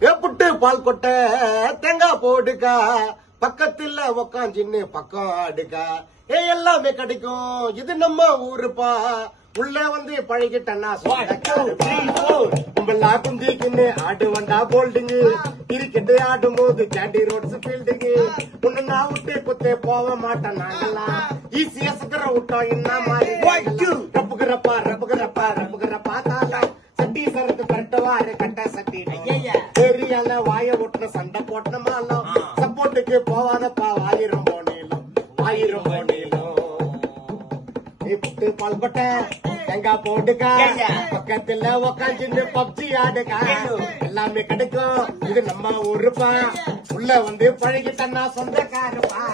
புட்டு பால் கொட்ட தேங்காய் போடுக்கா பக்கத்துல உக்காஞ்சின்னு பக்கம் ஆடுக்கா எல்லாமே கிடைக்கும் இது நம்ம ஊருப்பா உள்ள வந்து பழகிட்டா கும்பலா குந்திக்குன்னு ஆடு வந்தா போல்டுங்க கிரிக்கெட் ஆடும் போது கேண்டி ரோட்ஸ் ஃபீல்டுங்க உன்னை நான் விட்டு குத்தே போக மாட்டேன் நாங்கெல்லாம் ஈஸியா சுக்கர விட்டோம் என்ன மாதிரி ரப்புகிறப்பா ரப்புகிறப்பா ரப்புகிறப்பா தாலா சட்டி சரத்து கட்டவாரு கட்ட சட்டி ஏரியால வாய ஒட்டுன சண்டை போட்ட மாலம் சப்போர்ட்டுக்கு போவாதப்பா ஆயிரம் போனேலும் புட்டு பால் கொட்ட தேங்காய் போட்டுக்கா பக்கத்துல உக்காந்து பப்ஜி ஆடுக்கா எல்லாமே கிடைக்கும் இது நம்ம ஊருப்பா உள்ள வந்து பழகிட்டா சொந்தக்காரப்பா